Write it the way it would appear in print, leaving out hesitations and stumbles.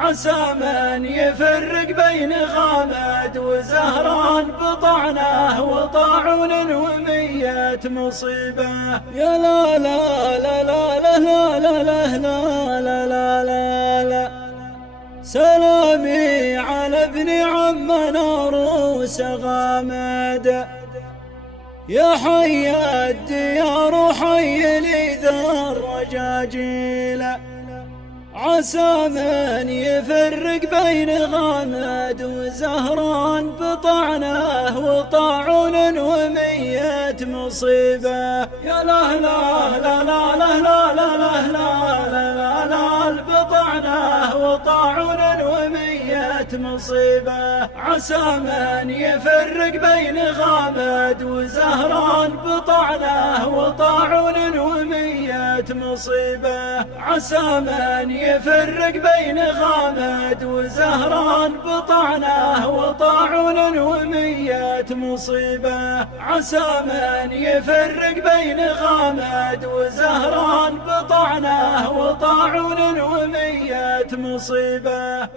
عسى من يفرق بين غامد وزهران بطعنه وطاعون ومية مصيبة. يا لا لا لا لا لا لا لا لا لا لا لا لا سلامي على ابن عمنا روس غامد، يا حي الديار حي لي ذا الرجاجيل. عسى من يفرق بين غامد وزهران بطعنه وطاعون ومية مصيبة. يا لا لا لا لا لا لا لا لا لا لا بطعنه وطاعون ومية مصيبة. عسى من يفرق بين غامد وزهران بطعنه وطاعون ومية مصيبة. عسى من يفرق بين غامد وزهران بطعنه وطاعون ومية مصيبة. عسى من يفرق بين غامد وزهران بطعنه وطاعون ومية مصيبة.